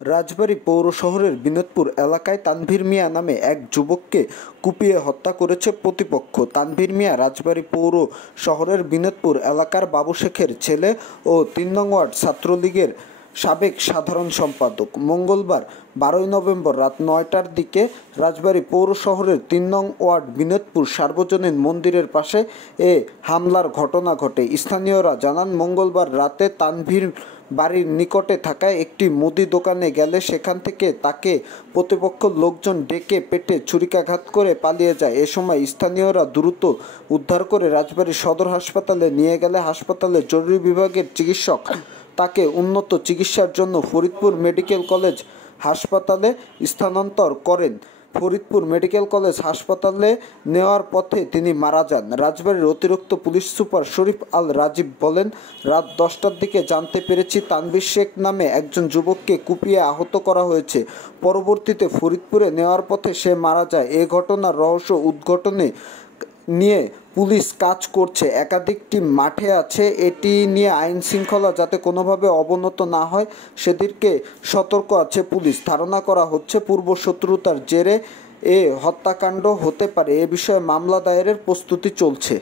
রাজবাড়ী পৌর শহরের বিনোদপুর এলাকায় তানভীর মিয়া নামে এক যুবককে কুপিয়ে হত্যা করেছে প্রতিপক্ষ। তানভীর মিয়া রাজবাড়ী পৌর শহরের বিনোদপুর এলাকার বাবু শেখের ছেলে ও ৩ নং ওয়ার্ড ছাত্রলীগের সাবেক সাধারণ সম্পাদক। মঙ্গলবার ১২ নভেম্বর রাত ৯টার দিকে রাজবাড়ী পৌর শহরের ৩ নং ওয়ার্ড বিনোদপুর সার্বজনীন মন্দিরের পাশে এ হামলার ঘটনা ঘটে। স্থানীয়রা জানান, মঙ্গলবার রাতে তানভীর বাড়ির নিকটে থাকা একটি মুদি দোকানে গেলে সেখান থেকে তাকে প্রতিপক্ষ লোকজন ডেকে পেটে ছুরিকাঘাত করে পালিয়ে যায়। এ সময় স্থানীয়রা দ্রুত উদ্ধার করে রাজবাড়ী সদর হাসপাতালে নিয়ে গেলে হাসপাতালের জরুরি বিভাগের চিকিৎসক তাকে উন্নত চিকিৎসার জন্য ফরিদপুর মেডিকেল কলেজ হাসপাতালে স্থানান্তর করেন। ফরিদপুর মেডিকেল কলেজ হাসপাতালে নেওয়ার পথে তিনি মারা যান। রাজবাড়ীর অতিরিক্ত পুলিশ সুপার শরীফ আল রাজীব বলেন, রাত 10টার দিকে জানতে পেরেছি তানভীর শেখ নামে একজন যুবককে কুপিয়ে আহত করা হয়েছে। পরবর্তীতে ফরিদপুরে নেওয়ার পথে সে মারা যায়। এ ঘটনার রহস্য উদ্ঘাটনে নিয়ে পুলিশ কাজ করছে। একাধিক টিম মাঠে আছে। এটি নিয়ে আইন শৃঙ্খলা যাতে কোনোভাবে অবনত না হয় সেদিকে সতর্ক আছে পুলিশ। ধারণা করা হচ্ছে পূর্ব শত্রুতার জেরে এ হত্যাকাণ্ড হতে পারে। এ বিষয়ে মামলা দায়েরের প্রস্তুতি চলছে।